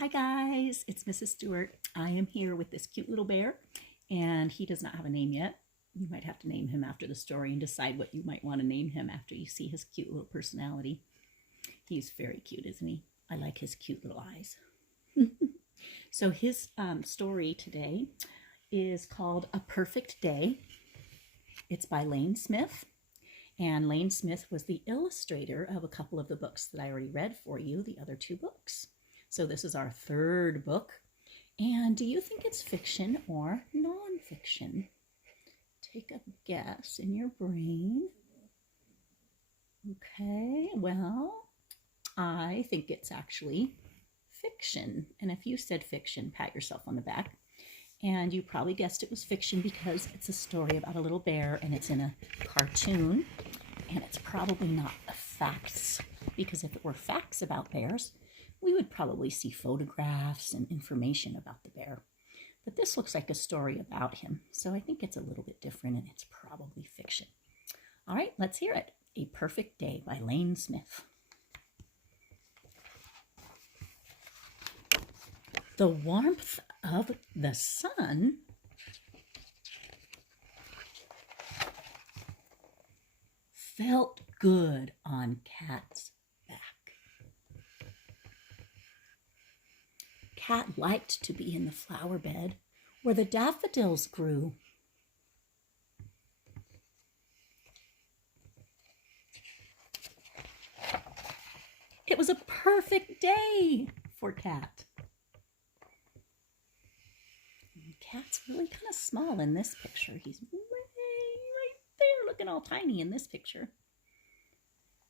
Hi guys, it's Mrs. Stewart. I am here with this cute little bear, and he does not have a name yet. You might have to name him after the story and decide what you might want to name him after you see his cute little personality. He's very cute, isn't he? I like his cute little eyes. So his story today is called A Perfect Day. It's by Lane Smith. And Lane Smith was the illustrator of a couple of the books that I already read for you, the other two books. So this is our third book. And do you think it's fiction or nonfiction? Take a guess in your brain. Okay, well, I think it's actually fiction. And if you said fiction, pat yourself on the back. And you probably guessed it was fiction because it's a story about a little bear and it's in a cartoon. And it's probably not facts, because if it were facts about bears, we would probably see photographs and information about the bear. But this looks like a story about him, so I think it's a little bit different and it's probably fiction. All right, let's hear it. A Perfect Day by Lane Smith. The warmth of the sun felt good on Cat's back. Cat liked to be in the flower bed where the daffodils grew. It was a perfect day for Cat. Cat's really kind of small in this picture. He's way right there, looking all tiny in this picture.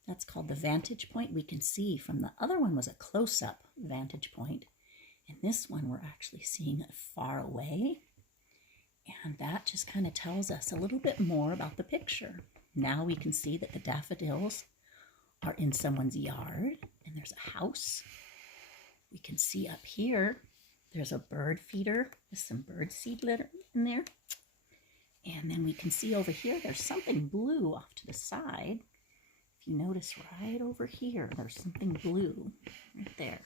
That's called the vantage point. We can see from the other one was a close-up vantage point. And this one we're actually seeing it far away. And that just kind of tells us a little bit more about the picture. Now we can see that the daffodils are in someone's yard and there's a house. We can see up here there's a bird feeder with some bird seed litter in there. And then we can see over here there's something blue off to the side. If you notice right over here, there's something blue right there.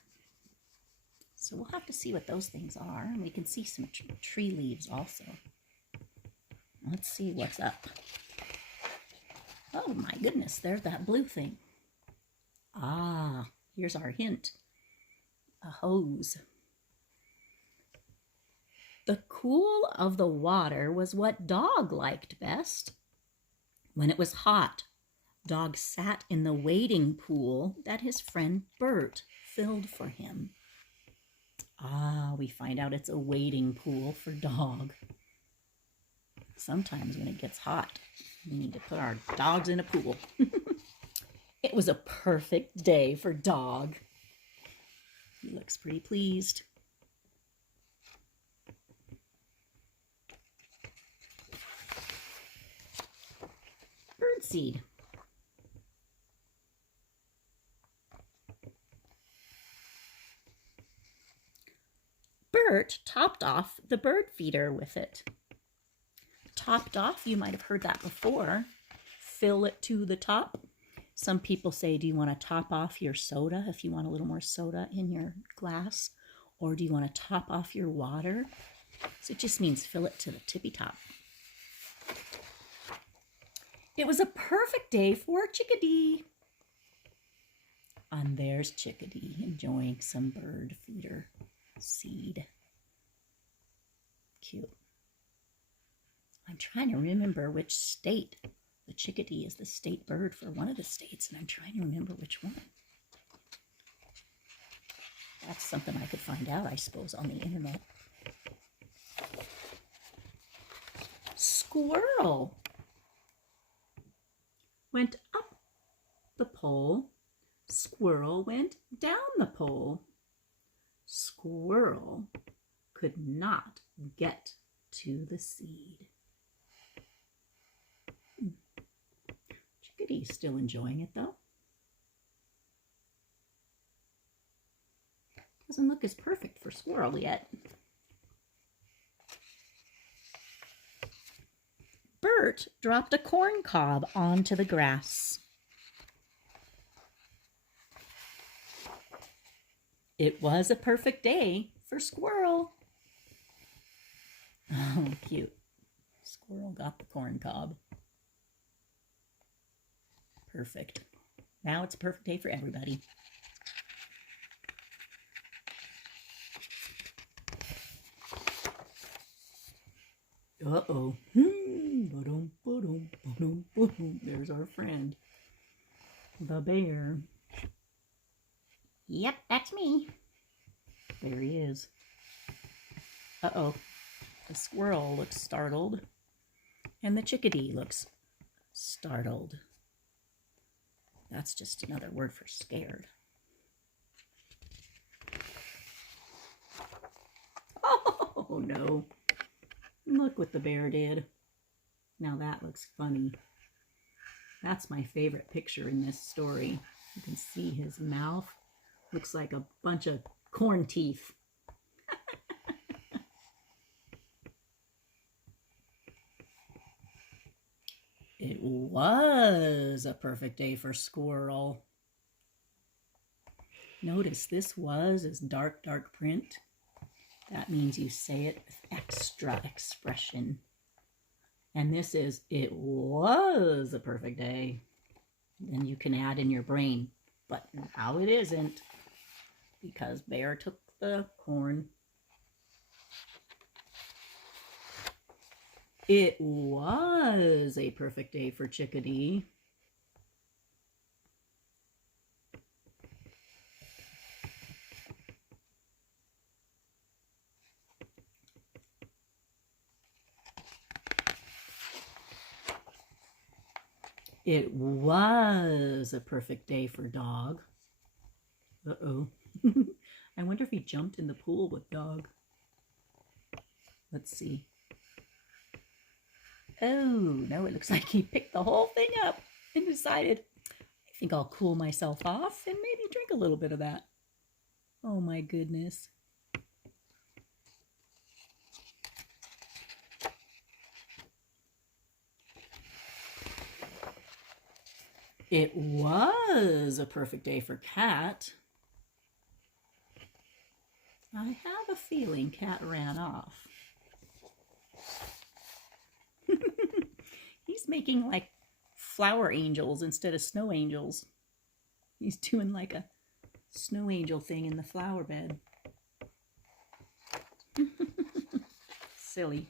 So we'll have to see what those things are. And we can see some tree leaves also. Let's see what's up. Oh my goodness, there's that blue thing. Ah, here's our hint. A hose. The cool of the water was what Dog liked best. When it was hot, Dog sat in the wading pool that his friend Bert filled for him. Ah, we find out it's a wading pool for Dog. Sometimes when it gets hot, we need to put our dogs in a pool. It was a perfect day for Dog. He looks pretty pleased. Birdseed. Bert topped off the bird feeder with it. Topped off, you might have heard that before. Fill it to the top. Some people say, do you want to top off your soda if you want a little more soda in your glass? Or do you want to top off your water? So it just means fill it to the tippy top. It was a perfect day for Chickadee. And there's Chickadee enjoying some bird feeder seed. Cute. I'm trying to remember which state. The chickadee is the state bird for one of the states, and I'm trying to remember which one. That's something I could find out, I suppose, on the internet. Squirrel went up the pole. Squirrel went down the pole. Squirrel could not get to the seed. Chickadee's still enjoying it though. Doesn't look as perfect for squirrel yet. Bert dropped a corn cob onto the grass. It was a perfect day for squirrel. Oh, cute. Squirrel got the corn cob. Perfect. Now it's a perfect day for everybody. Uh-oh. There's our friend, the bear. Yep, that's me. There he is. Uh-oh. The squirrel looks startled, and the chickadee looks startled. That's just another word for scared. Oh, no. Look what the bear did. Now that looks funny. That's my favorite picture in this story. You can see his mouth. Looks like a bunch of corn teeth. It was a perfect day for squirrel. Notice this was is dark print. That means you say it with extra expression. And this is, it was a perfect day. Then you can add in your brain, but now it isn't, because bear took the corn. It was a perfect day for chickadee. It was a perfect day for dog. Uh-oh. I wonder if he jumped in the pool with dog. Let's see. Oh, no, it looks like he picked the whole thing up and decided, I think I'll cool myself off and maybe drink a little bit of that. Oh, my goodness. It was a perfect day for cat. I have a feeling cat ran off. He's making like flower angels instead of snow angels. He's doing like a snow angel thing in the flower bed. Silly.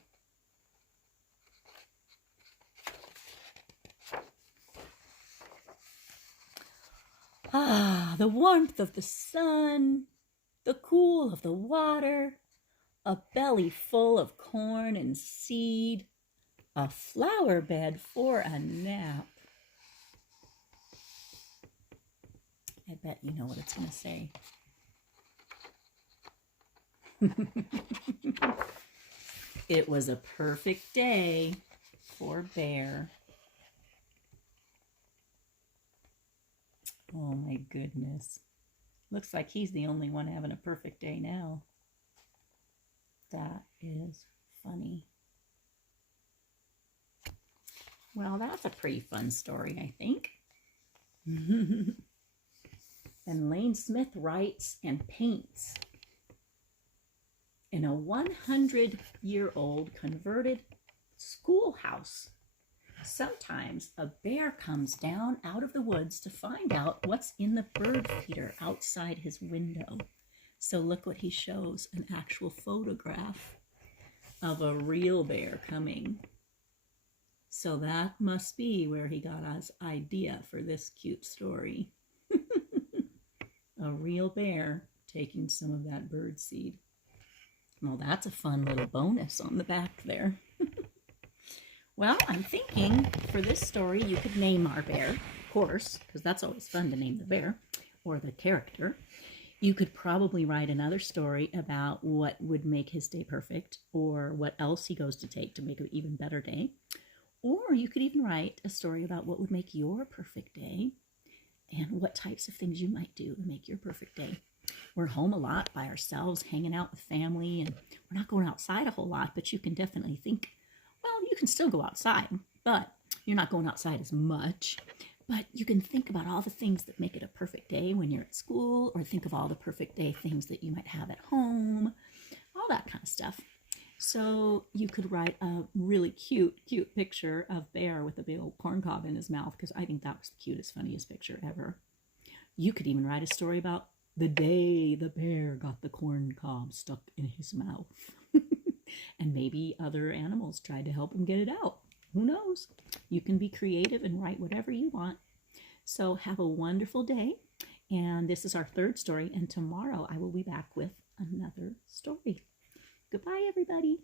Ah, the warmth of the sun, the cool of the water, a belly full of corn and seed, a flower bed for a nap. I bet you know what it's going to say. It was a perfect day for bear. Oh my goodness. Looks like he's the only one having a perfect day now. That is funny. Well, that's a pretty fun story, I think. And Lane Smith writes and paints. In a 100-year-old converted schoolhouse, sometimes a bear comes down out of the woods to find out what's in the bird feeder outside his window. So look what he shows, an actual photograph of a real bear coming. So that must be where he got his idea for this cute story. A real bear taking some of that bird seed. Well, that's a fun little bonus on the back there. Well, I'm thinking for this story you could name our bear, of course, because that's always fun to name the bear or the character. You could probably write another story about what would make his day perfect or what else he goes to take to make an even better day. Or you could even write a story about what would make your perfect day and what types of things you might do to make your perfect day. We're home a lot by ourselves, hanging out with family, and we're not going outside a whole lot, but you can definitely think, well, you can still go outside, but you're not going outside as much. But you can think about all the things that make it a perfect day when you're at school, or think of all the perfect day things that you might have at home, all that kind of stuff. So you could write a really cute picture of Bear with a big old corn cob in his mouth, because I think that was the cutest, funniest picture ever. You could even write a story about the day the bear got the corn cob stuck in his mouth. And maybe other animals tried to help him get it out. Who knows? You can be creative and write whatever you want. So have a wonderful day. And this is our third story. And tomorrow I will be back with another story. Goodbye, everybody.